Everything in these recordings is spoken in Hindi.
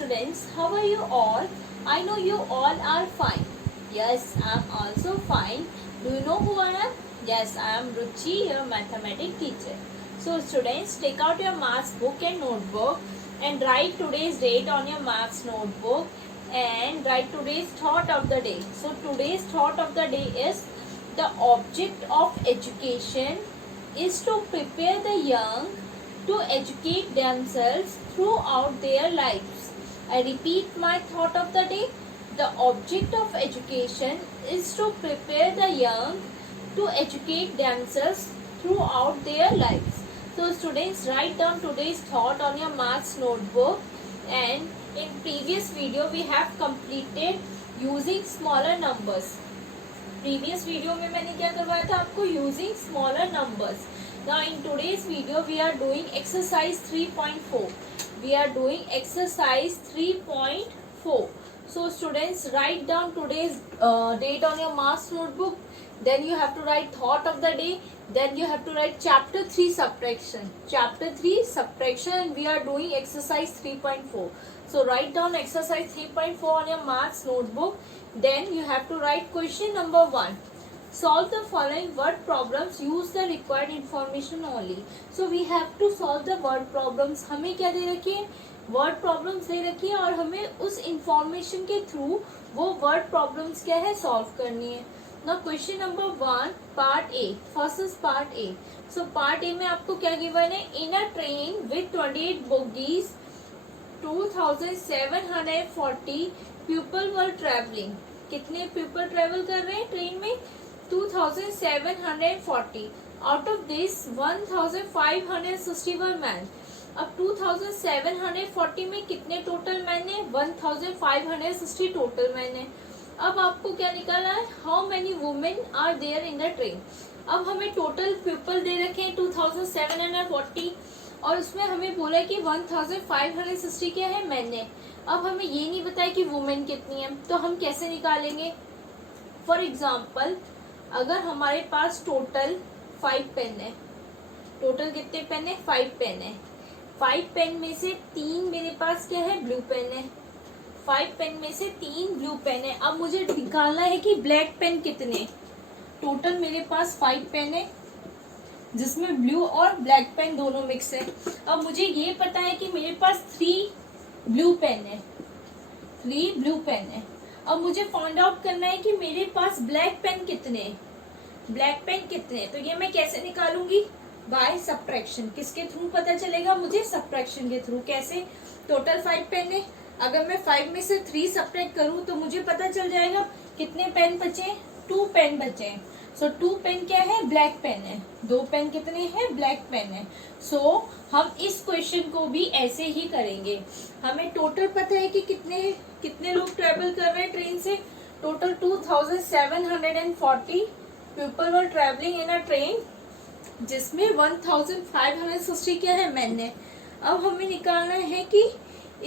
students, how are you all? I know you all are fine. Yes, I am also fine. Do you know who I am? Yes, I am Ruchi, your mathematics teacher. So students, take out your maths book and notebook and write today's date on your maths notebook and write today's thought of the day. So today's thought of the day is the object of education is to prepare the young to educate themselves throughout their lives. I repeat my thought of the day. The object of education is to prepare the young to educate themselves throughout their lives. So students, write down today's thought on your maths notebook, and in previous video we have completed using smaller numbers. Previous video में मैंने क्या करवाया था आपको, using smaller numbers. Now in today's video we are doing exercise 3.4. We are doing exercise 3.4. So students, write down today's date on your maths notebook. Then you have to write thought of the day. Then you have to write chapter 3 subtraction. Chapter 3 subtraction, and we are doing exercise 3.4. So write down exercise 3.4 on your maths notebook. Then you have to write question number 1. Solve the following word problems. Use the required information only. So we have to solve the word problems. हमें क्या दे रखी है, वर्ड प्रॉब्लम्स दे रखी है, और हमें उस इंफॉर्मेशन के थ्रू वो वर्ड प्रॉब्लम्स क्या है, सॉल्व करनी है. Now question number 1 part A. First is part A. So part A में आपको क्या गिवन है, in a train with 28 bogies 2740 people were travelling. कितने पीपल ट्रेवल कर रहे हैं ट्रेन में, 2740. Out of this 1560 were man. अब 2740 में कितने टोटल मैन है, 1560 टोटल मैन है. अब आपको क्या निकालना है, how many women are there in the train. अब हमें टोटल पीपल दे रखे हैं 2740, और उसमें हमें बोला कि 1560 क्या है, मैन है. अब हमें ये नहीं बताया कि वुमेन कितनी है, तो हम कैसे निकालेंगे. फॉर एग्जाम्पल, अगर हमारे पास टोटल 5 पेन है, टोटल कितने पेन है, 5 पेन है. 5 पेन में से 3 मेरे पास क्या है, ब्लू पेन है. 5 पेन में से 3 ब्लू पेन है. अब मुझे निकालना है कि ब्लैक पेन कितने. टोटल मेरे पास 5 पेन है जिसमें ब्लू और ब्लैक पेन दोनों मिक्स है. अब मुझे ये पता है कि मेरे पास 3 ब्लू पेन है, 3 ब्लू पेन है. अब मुझे फाइंड आउट करना है कि मेरे पास ब्लैक पेन कितने, ब्लैक पेन कितने. तो ये मैं कैसे निकालूंगी, बाय सब्ट्रैक्शन. किसके थ्रू पता चलेगा मुझे, सब्ट्रैक्शन के थ्रू. कैसे, टोटल 5 पेन है, अगर मैं 5 में से 3 सब्ट्रैक्ट करूं तो मुझे पता चल जाएगा कितने पेन बचे, 2 पेन बचे. सो 2 पेन क्या है, ब्लैक पेन है. 2 पेन कितने हैं, ब्लैक पेन है. सो हम इस क्वेश्चन को भी ऐसे ही करेंगे. हमें टोटल पता है कि कितने लोग ट्रेवल कर रहे हैं ट्रेन से. Total 2740 people were travelling in a train, जिसमें 1560 क्या है, मैन है. अब हमें निकालना है कि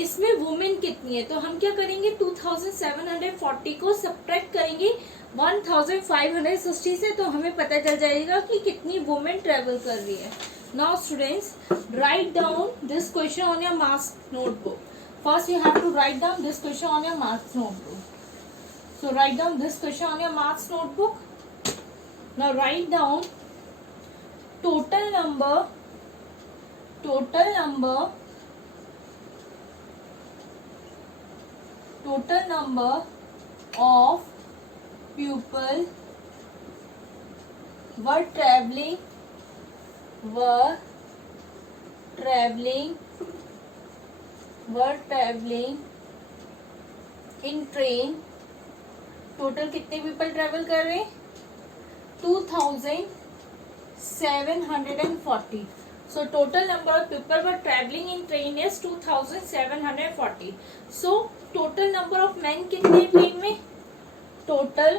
इसमें वुमेन कितनी है. तो हम क्या करेंगे, 2740 को सब्ट्रैक्ट करेंगे 1560 से, तो हमें पता चल जाएगा कि कितनी वुमेन ट्रेवल कर रही है. Now students, write down this question on your maths notebook. First you have to write down this question on your maths notebook. So write down this question on your maths notebook. Now write down total number of people were traveling in train. Total कितने पीपल ट्रेवल कर रहे हैं, 2740. So total number of people were traveling in train is 2740. So total number of men कितने ट्रेन में, total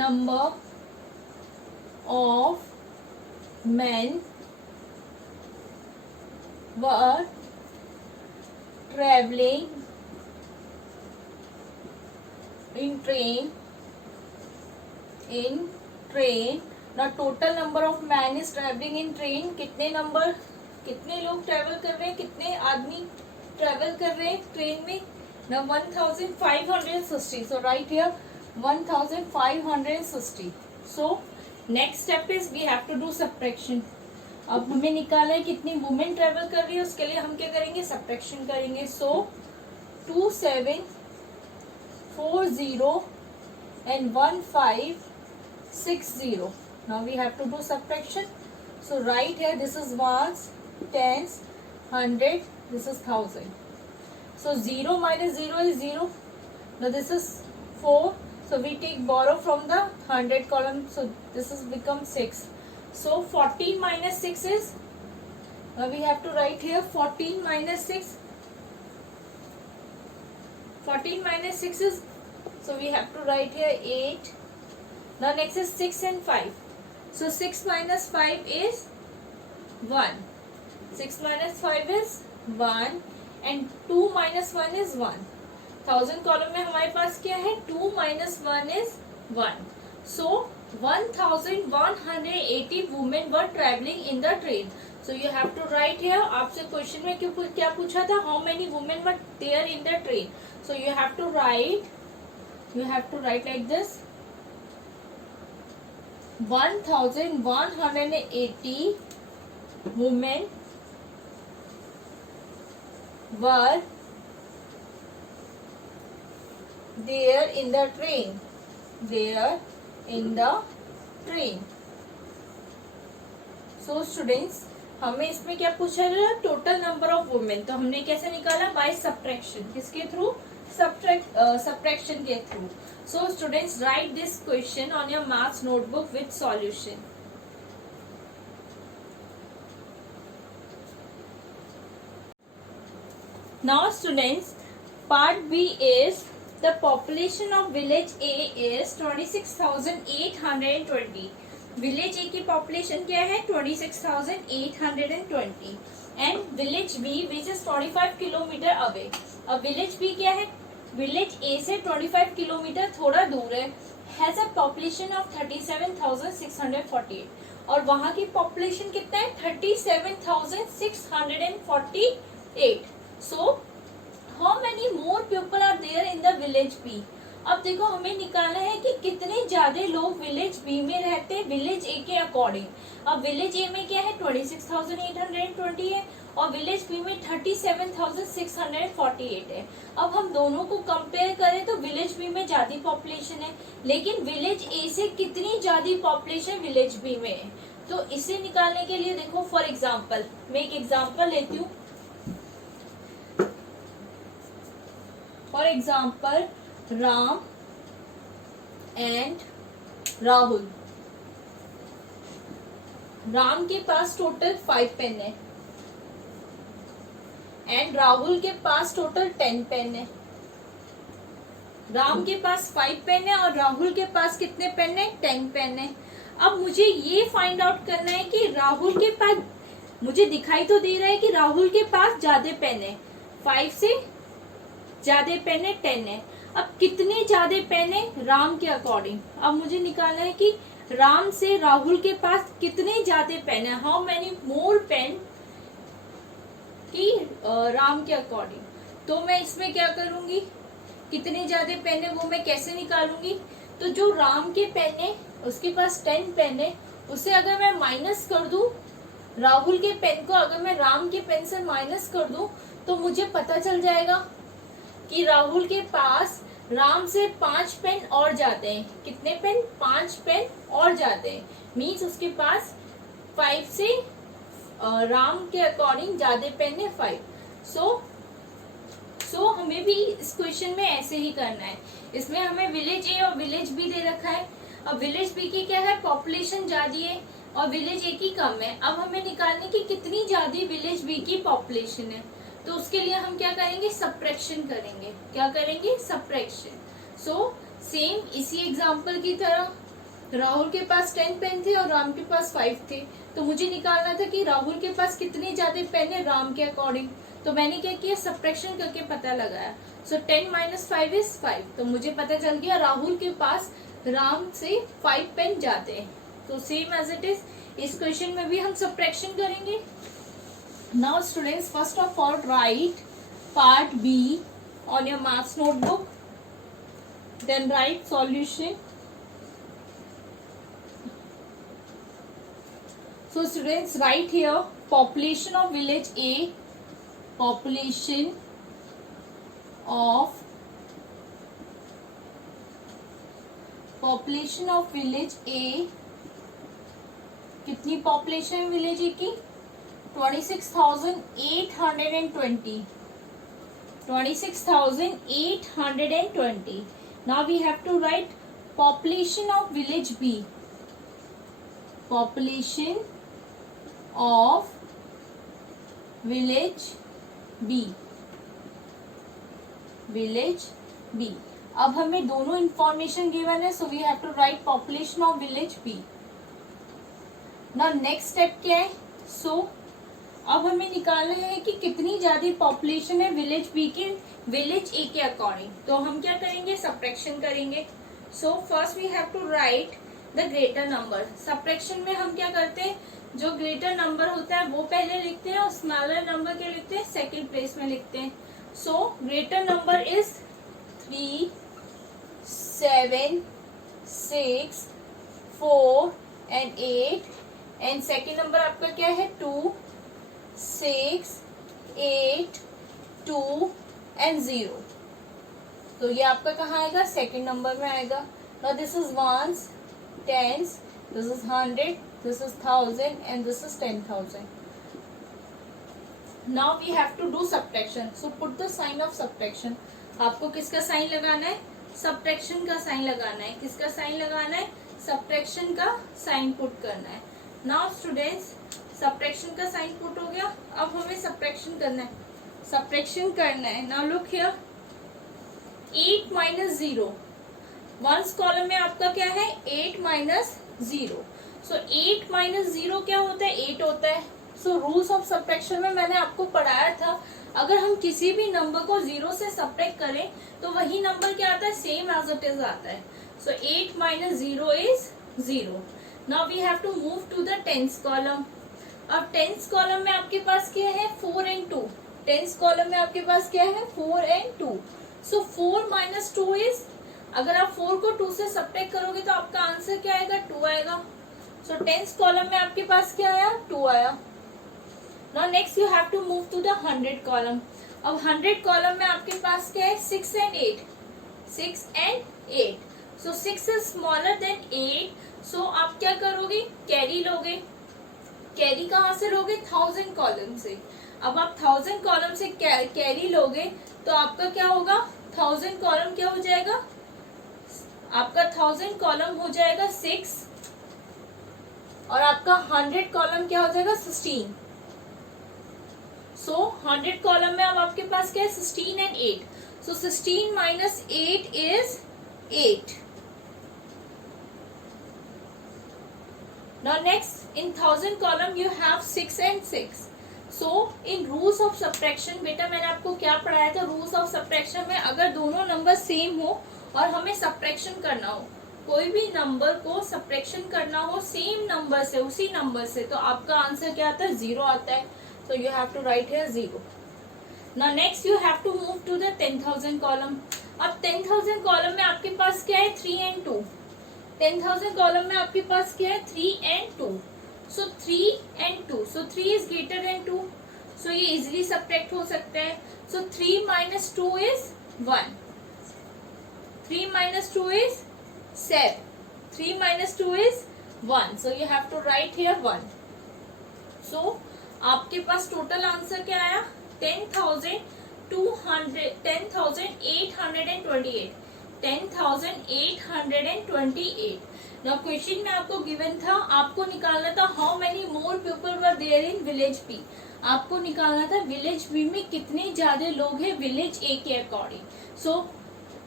number of men were traveling in train. Now total number of man is traveling in train. कितने लोग ट्रेवल कर रहे हैं, कितने आदमी ट्रेवल कर रहे हैं ट्रेन में? ना 1560. So write here 1560. So next step is we have to do subtraction. अब हमें निकालना है कितनी वुमेन ट्रेवल कर रही है, उसके लिए हम क्या करेंगे, सब्ट्रैक्शन करेंगे. सो 2740 and 1560. Now we have to do subtraction. So right here this is ones, tens, hundred, this is thousand. So 0 minus 0 is 0. Now this is 4. So we take borrow from the 100 column. So this is become 6. So 14 minus 6 is, now we have to write here 14 minus 6. 14 minus 6 is, so we have to write here 8. Now next is 6 and 5. So 6 minus 5 is 1. 6 minus 5 is 1 and 2 minus 1 is 1. 1000 column में हमारे पास क्या है, 2 minus 1 is 1. So 1180 women were traveling in the train. So you have to write here. आपसे क्वेश्चन में क्या पूछा था, how many women were there in the train. So you have to write like this. 1180 women were there in the train. So students, हमें इसमें क्या पूछा है, टोटल नंबर ऑफ वुमेन. तो हमने कैसे निकाला, बाय सब्ट्रैक्शन. किसके थ्रू, सब्ट्रैक्शन के through. So students write this question on your maths notebook with solution. Now students, part B is the population of village A is 26,820. Village A की पॉपुलेशन क्या है, 26,820 and village B which is 25 kilometre away. अब विलेज बी क्या है, विलेज ए से 25 किलोमीटर थोड़ा दूर है, हैज अ पॉपुलेशन ऑफ 37,648 और वहां की पॉपुलेशन कितना है, 37,648. So how many more people are there in the village B. अब देखो हमें निकालना है कि कितने ज्यादा लोग विलेज बी में रहते हैं विलेज ए के अकॉर्डिंग. अब विलेज ए में क्या है, 26,820 है और विलेज बी में 37,648 है. अब हम दोनों को कंपेयर करें तो विलेज बी में ज्यादा पॉपुलेशन है, लेकिन विलेज ए से कितनी ज्यादा पॉपुलेशन विलेज बी में है. तो इसे निकालने के लिए देखो, फॉर एग्जाम्पल मैं एक एग्जाम्पल लेती हूँ. For example Ram and Rahul. Ram के पास टोटल 5 पेन है एंड राहुल के पास टोटल 10 पेन है. राम के पास 5 पेन है और राहुल के पास कितने पेन है, 10 पेन है. अब मुझे ये फाइंड आउट करना है कि राहुल के पास, मुझे दिखाई तो दे रहा है कि राहुल के पास ज्यादा पेन है, 5 से ज्यादा पेन है, 10 है. अब कितने ज्यादा पेन है राम के अकॉर्डिंग. अब मुझे निकालना है कि राम से राहुल के पास कितने ज्यादा पेन है, हाउ मेनी मोर पेन की राम के अकॉर्डिंग. तो मैं इसमें क्या करूंगी, कितने ज्यादा पेन है वो मैं कैसे निकालूंगी. तो जो राम के पेन है उसके पास 10 पेन है, उसे अगर मैं माइनस कर दूं, राहुल के पेन को अगर मैं राम के पेन से माइनस कर दूं तो मुझे पता चल जाएगा कि राहुल के पास राम से 5 पेन और जाते हैं. कितने पेन, 5 पेन और जाते हैं. मीन्स उसके पास 5 से राम के अकॉर्डिंग ज्यादा पेन है 5. सो हमें भी इस क्वेश्चन में ऐसे ही करना है. इसमें हमें विलेज ए और विलेज बी दे रखा है. अब विलेज बी की क्या है, पॉपुलेशन ज्यादा है और विलेज ए की कम है. अब हमें निकालने की कितनी ज्यादा विलेज बी की पॉपुलेशन है. तो उसके लिए हम क्या करेंगे, सब्ट्रैक्शन करेंगे. क्या करेंगे, सब्ट्रैक्शन. सो सेम इसी एग्जांपल की तरह राहुल के पास 10 पेन थे और राम के पास 5 थे. तो मुझे निकालना था कि राहुल के पास कितने ज्यादा पेन है राम के अकॉर्डिंग. तो मैंने क्या किया, सब्ट्रैक्शन करके पता लगाया. सो 10 minus 5 is 5. तो मुझे पता चल गया राहुल के पास राम से 5 पेन जाते हैं. तो सेम एज इट इज इस क्वेश्चन में भी हम सब्ट्रैक्शन करेंगे. Now students, first of all write part B on your maths notebook. Then write solution. So students, write here population of village A, population of village A, कितनी पॉपुलेशन है विलेज ए की? 26,820. 26,820. Now we have to write population of village B. Population of village B. Village B. अब हमें दोनों इंफॉर्मेशन गिवन है, so we have to write population of village B. Now next step क्या है? सो अब हमें निकालना है कि कितनी ज्यादा पॉपुलेशन है विलेज बी के विलेज ए के अकॉर्डिंग. तो हम क्या करेंगे? सब्ट्रैक्शन करेंगे. So first we have to write the greater number. Subtraction में हम क्या करते हैं? जो ग्रेटर नंबर होता है वो पहले लिखते हैं और स्मॉलर नंबर क्या लिखते हैं? सेकेंड प्लेस में लिखते हैं. So greater number is 3, 7, 6, 4 and 8 and second number आपका क्या है? 2, 6, 8, 2 एंड 0. तो ये आपका कहाँ आएगा? सेकेंड नंबर में आएगा. Now this is ones, tens, this is 100, this is 1000 and this is 10,000. Now we have to do subtraction. So put the sign of subtraction. आपको किसका साइन लगाना है? सब्ट्रैक्शन का साइन लगाना है. किसका साइन लगाना है? सब्ट्रैक्शन का साइन पुट करना है. नाउ स्टूडेंट्स, सब्ट्रैक्शन का साइन पुट हो गया. अब हमें सब्ट्रैक्शन करना है. सब्ट्रैक्शन करना है. Now look here, 8 minus 0. Ones column में आपका क्या है? 8 माइनस 0. सो 8 माइनस 0 क्या होता है? 8 होता है. सो रूल्स ऑफ सब्ट्रैक्शन में मैंने आपको पढ़ाया था, अगर हम किसी भी नंबर को 0 से सब्ट्रैक्ट करें तो वही नंबर क्या आता है? सेम एज इट इज आता है. So 8 minus 0 is 0. Now we have to move to the tens column. अब टेंस कॉलम में आपके पास क्या है? 4 एंड 2. टेंस कॉलम में आपके पास क्या है? 4 एंड 2. सो 4 माइनस 2 इज, अगर आप 4 को 2 से सब्ट्रैक्ट करोगे तो आपका आंसर क्या आएगा? 2 आएगा. सो टेंस कॉलम में आपके पास क्या आया? 2 आया. Now next you have to move to the 100 column. अब 100 column में आपके पास क्या है? 6 and 8. 6 and 8. So 6 is smaller than 8. So आप क्या करोगे? कैरी लोगे. कैरी कहाँ से लोगे? 1000 column से. अब आप 1000 column से कैरी लोगे तो आपका क्या होगा? 1000 column क्या हो जाएगा? आपका 1000 column हो जाएगा 6 और आपका 100 column क्या हो जाएगा? 16. सो 100 कॉलम में अब आपके पास क्या है? 16 and 8. So 16 minus 8 is 8. Now next, in 1000 column you have 6 and 6. So in rules of subtraction, बेटा मैंने आपको क्या पढ़ाया था? रूल्स ऑफ सब्ट्रैक्शन में अगर दोनों नंबर सेम हो और हमें सब्ट्रैक्शन करना हो, कोई भी नंबर को सब्ट्रैक्शन करना हो सेम नंबर से, उसी नंबर से, तो आपका आंसर क्या आता है? 0 आता है. So you have to write here 0. Now next you have to move to the 10,000 column. अब 10,000 column में आपके पास क्या है? 3 and 2. 10,000 column में आपके पास क्या है? 3 and 2. So 3 and 2. So 3 is greater than 2. So ये easily subtract हो सकता है. So 3 minus 2 is 1. 3 minus 2 is 7. 3 minus 2 is 1. So you have to write here 1. So आपके पास टोटल आंसर क्या आया? 10,828. 10,828. नाउ क्वेश्चन में आपको गिवन था, आपको निकालना था how many more people were there in village B. आपको निकालना था विलेज बी में कितने ज्यादा लोग हैं विलेज ए के अकॉर्डिंग. सो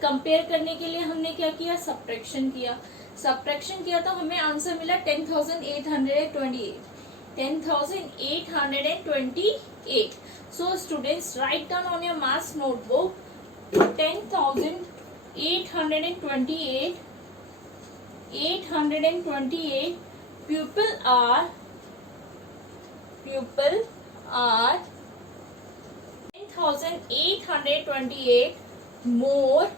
कंपेयर करने के लिए हमने क्या किया? सब्ट्रैक्शन किया. सब्ट्रैक्शन किया तो हमें आंसर मिला 10,828. 10,828. So students, write down on your maths notebook 10,828. 828 people are 26,828 more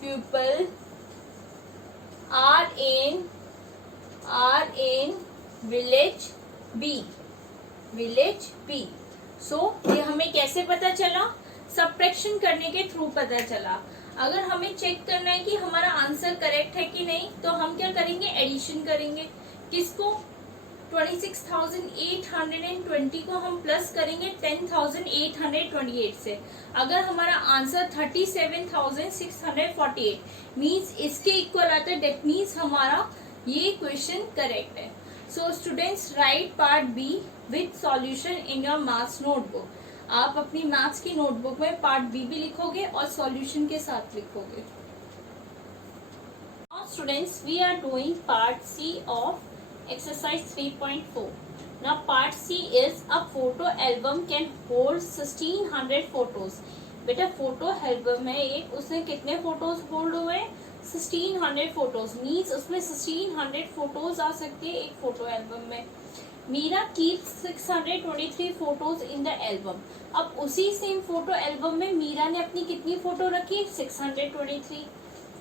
people are in village B. So ये हमें कैसे पता चला? सब्ट्रैक्शन करने के थ्रू पता चला। अगर हमें चेक करना है कि हमारा आंसर करेक्ट है कि नहीं, तो हम क्या करेंगे? एडिशन करेंगे। किसको? 26,820 को हम प्लस करेंगे 10,828 से। अगर हमारा आंसर 37,648 मीन्स इसके इक्वल आता है, डेट मीन्स हमारा ये क्वेश्चन करेक्ट है। सो students, right part B with solution in your maths notebook. आप अपनी मैथ्स की नोटबुक में पार्ट बी भी लिखोगे और सॉल्यूशन के साथ लिखोगे। Students, we are doing part C of exercise 3.4. Now part C is a photo album can hold 1600 photos. बेटा फोटो एल्बम में एक उसने कितने फोटोज होल्ड हुए? 1600 फोटोज। मीन्स उसमें 1600 फोटोज आ सकती है एक फोटो एल्बम में। Meera keeps 623 photos in the album. अब उसी सेम फोटो एल्बम में मीरा ने अपनी कितनी फोटो रखी? 623।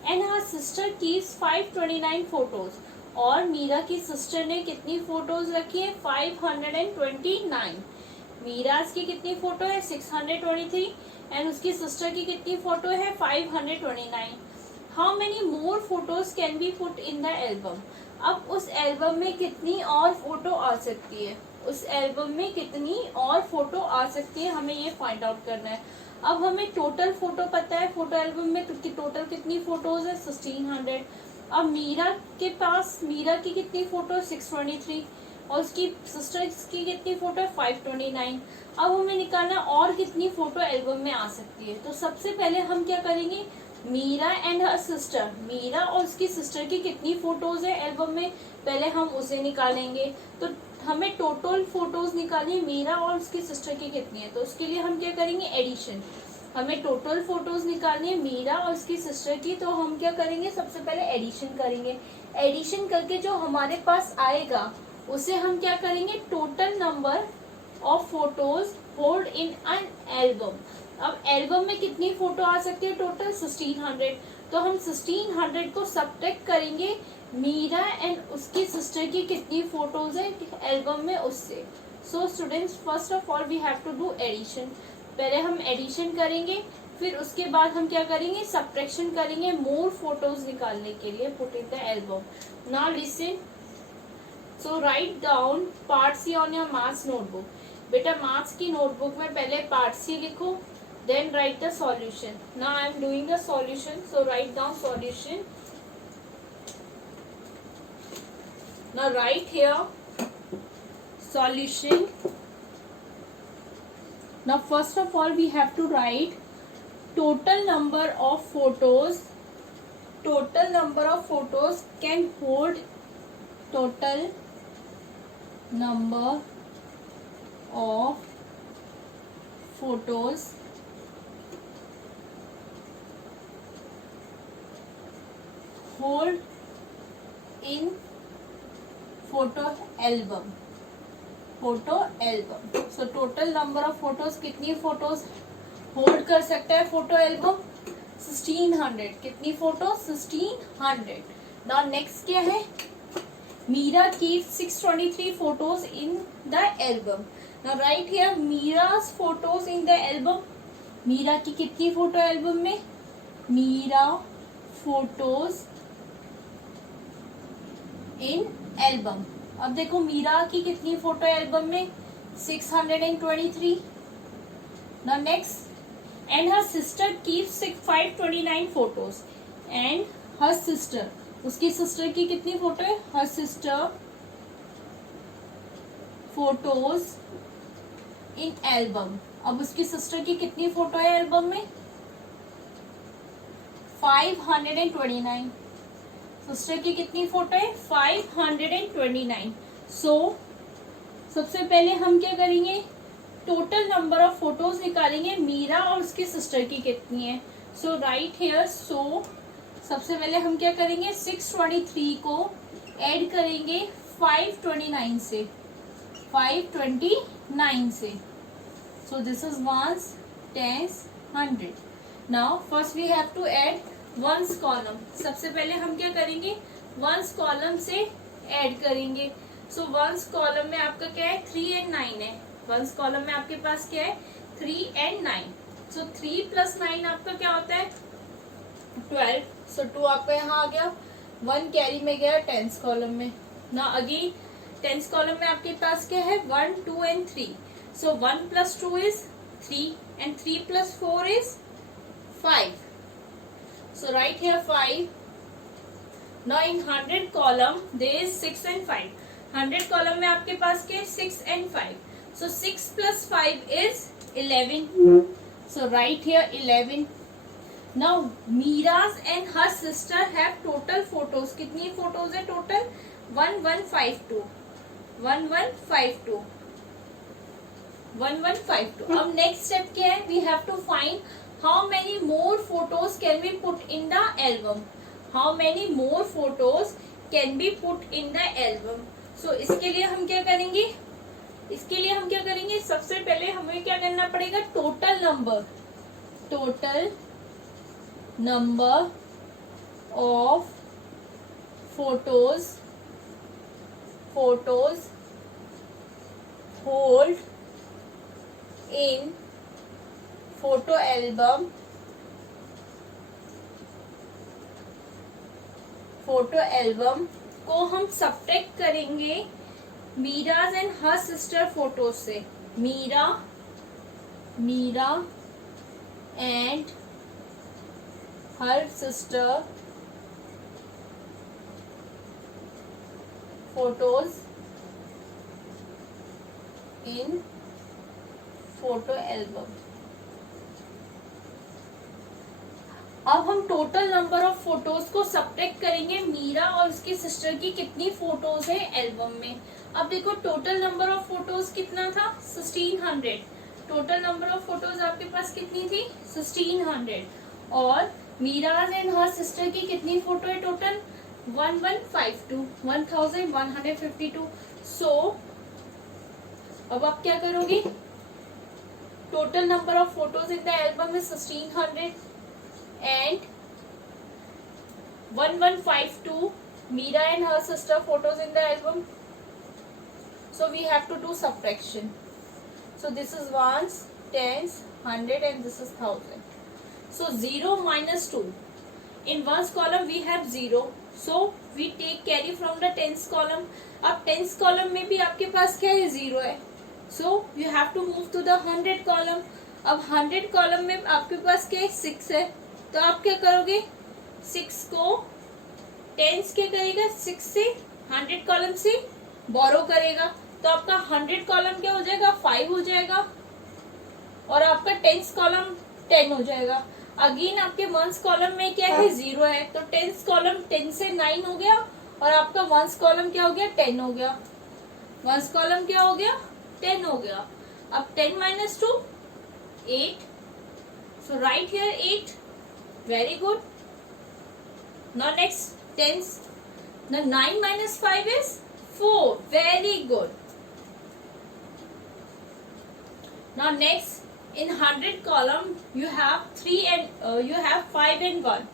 And her sister keeps 529 photos. और मीरा की सिस्टर ने कितनी फोटोज रखी है? 529। मीरा की कितनी फोटो है? 623 एंड उसकी सिस्टर की कितनी फोटो है? 529। How many more photos can be put in the album? अब उस एल्बम में कितनी और फोटो आ सकती है? उस एल्बम में कितनी और फोटो आ सकती है, हमें ये फाइंड आउट करना है। अब हमें टोटल फोटो पता है, फोटो एल्बम में टोटल कितनी फोटोज है? 1600। अब मीरा के पास मीरा की कितनी फोटो? 623 और उसकी सिस्टर की कितनी फोटो है? 529। अब हमें निकालना और कितनी फोटो एल्बम में आ सकती है। तो सबसे पहले हम क्या करेंगे? Meera and her sister, Meera और उसकी सिस्टर की कितनी फोटोज है एल्बम में, पहले हम उसे निकालेंगे। तो हमें टोटल फोटोज निकालनी है, मीरा और उसकी सिस्टर की कितनी है। तो उसके लिए हम क्या करेंगे? एडिशन। हमें टोटल फोटोज निकालनी है मीरा और उसकी सिस्टर की, तो हम क्या करेंगे? सबसे पहले एडिशन करेंगे। एडिशन करके जो हमारे पास आएगा उसे हम क्या करेंगे? Total number of photos hold in an album. अब एल्बम में कितनी फोटो आ सकती है? टोटल 1600। तो हम 1600 को सब्ट्रैक्ट करेंगे मीरा एंड उसकी सिस्टर की कितनी फोटोज है एल्बम में उससे। So students, first of all we have to do addition. पहले हम एडिशन करेंगे, फिर उसके बाद हम क्या करेंगे? सब्ट्रैक्शन करेंगे मोर फोटोज निकालने के लिए put in the album. Now listen, so write down part C on your maths notebook. बेटा मैथ्स की नोटबुक में पहले पार्ट सी लिखो, then write the solution. Now I am doing the solution, so write down solution. Now write here solution. Now first of all we have to write total number of photos. Total number of photos can hold total number of photos hold in photo album. Photo album. So total number of photos, कितनी फोटोज होल्ड कर सकता है फोटो एल्बम? 1600। कितनी फोटो? 1600। नाउ नेक्स्ट क्या है? Meera keeps 623 photos in the album. Now write here Meera's photos in the album. Meera की कितनी फोटो एल्बम में? Meera photos in album. अब देखो मीरा की कितनी फोटो एल्बम में? 623। Now next, and her sister keeps 529 photos. And her sister, उसकी सिस्टर की कितनी फोटो है? Her sister photos in album. अब उसकी सिस्टर की कितनी फोटो है एल्बम में? 529। सिस्टर की कितनी फोटो है? 529। सो सबसे पहले हम क्या करेंगे? टोटल नंबर ऑफ फोटोज निकालेंगे मीरा और उसकी सिस्टर की कितनी है। सो राइट हियर, सो सबसे पहले हम क्या करेंगे? 623 को ऐड करेंगे 529 से। So this is 1 tens, 100. Now first we have to add ones column. सबसे पहले हम क्या करेंगे, वंस कॉलम से ऐड करेंगे. सो वंस कॉलम में आपका क्या है, 3 and 9 है. वंस कॉलम में आपके पास क्या है, 3 and 9. सो 3 + 9 आपका क्या होता है, 12. सो 2 आपका यहाँ आ गया, 1 कैरी में गया टेंस कॉलम में. ना अगेन टेंस कॉलम में आपके पास क्या है, 1, 2 and 3. So 1 + 2 is 3 and 3 + 4 is 5. So write here 5. Now in 100 column there is 6 and 5. 100 column में आपके पास क्या है, 6 and 5. So 6 + 5 is 11. So write here 11. Now Mira's and her sister have total photos. कितनी photos है total, 1152. 1152. 1152. अब नेक्स्ट स्टेप क्या है, we have to find how many more photos can we put in the album. How many more photos can be put in the album. So इसके लिए हम क्या करेंगे, सबसे पहले हमें क्या करना पड़ेगा, total number of photos hold in photo album को हम सब्ट्रैक्ट करेंगे Meera's and her sister photos से. Meera and her sister photos in photo album. अब हम टोटल नंबर ऑफ फोटोज को सब्ट्रैक्ट करेंगे मीरा और उसकी सिस्टर की कितनी फोटोज है एल्बम में. अब देखो टोटल नंबर ऑफ फोटोज कितना था, 1600. टोटल नंबर ऑफ फोटोज आपके पास कितनी थी, 1600. और मीराज एंड हर सिस्टर की कितनी फोटो है टोटल, 1152. सो अब आप क्या करोगे, total number of photos in the album is 1600 and 1152 Meera and her sister photos in the album. So we have to do subtraction. So this is ones, tens, 100 and this is 1000. So 0 minus 2. In ones column we have 0. So we take carry from the tens column. अब tens column में भी आपके पास क्या है, 0 है. So you have to move to the 100 column. अब 100 column में आपके पास क्या है, 6 है. तो आप क्या करोगे, 6 को टेंस क्या करेगा, 6 से 100 कॉलम से बोरो करेगा. तो आपका 100 कॉलम क्या हो जाएगा, 5 हो जाएगा. और आपका टेंस कॉलम 10 हो जाएगा. अगेन आपके वंस कॉलम में क्या है, 0 है. तो टेंस कॉलम 10 से 9 हो गया और आपका वंस कॉलम क्या हो गया, 10 हो गया. वंस कॉलम क्या हो गया, 10 हो गया. अब 10 minus 2, 8. So write here 8. Very good. Now next tens. Now 9 minus 5 is 4. Very good. Now next in 100 column you have 3 and you have 5 and 1.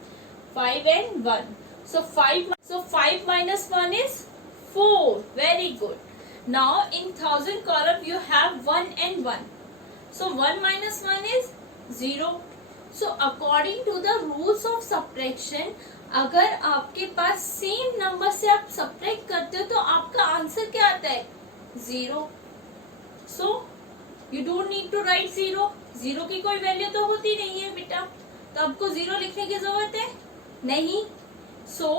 5 and 1. So 5 minus 1 is 4. Very good. Now in 1000 column you have 1 and 1. So 1 minus 1 is 0. So according to the rules of subtraction, अगर आपके पास सेम नंबर से आप सब्ट्रैक्ट करते हो तो आपका आंसर क्या आता है, 0. So you don't need to write 0. 0 की कोई वैल्यू तो होती नहीं है बेटा, तो आपको 0 लिखने की जरूरत है नहीं. So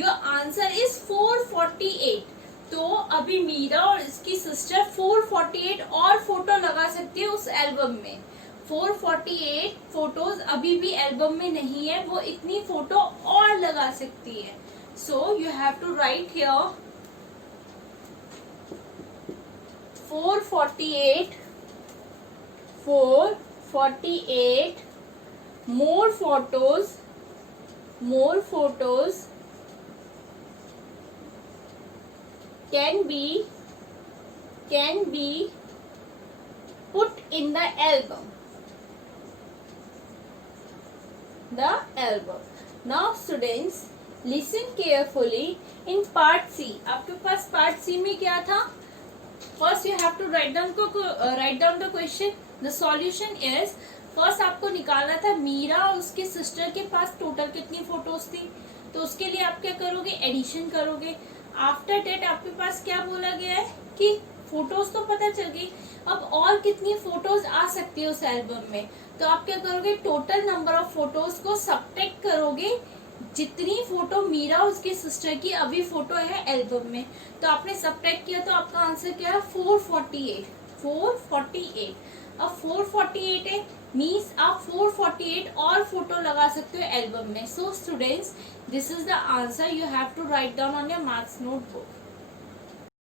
your answer is 448. तो अभी मीरा और इसकी सिस्टर 448 और फोटो लगा सकती है उस एल्बम में. 448 फोटोज अभी भी एल्बम में नहीं है, वो इतनी फोटो और लगा सकती है. So you have to write here 448 more photos can be put in the album. the album. Now students listen carefully. In part C, आपके पास part C में क्या था? First you have to write down the question. The solution is, first आपको निकालना था मीरा और उसके सिस्टर के पास टोटल कितनी फोटोज थी. तो उसके लिए आप क्या करोगे? एडिशन करोगे. आफ्टर डेट आपके पास क्या बोला गया है कि फोटोज तो पता चल गई, अब और कितनी फोटोज आ सकती है उस एल्बम में. तो आप क्या करोगे? टोटल नंबर ऑफ फोटोज को सब्ट्रैक्ट करोगे जितनी फोटो मीरा उसकी सिस्टर की अभी फोटो है एल्बम में. तो आपने सब्ट्रैक्ट किया तो आपका आंसर क्या है? 448. 448. अब 448 है मीन्स आप 448 और फोटो लगा सकते हो एल्बम में. So students, this is the answer. You have to write down on your maths notebook.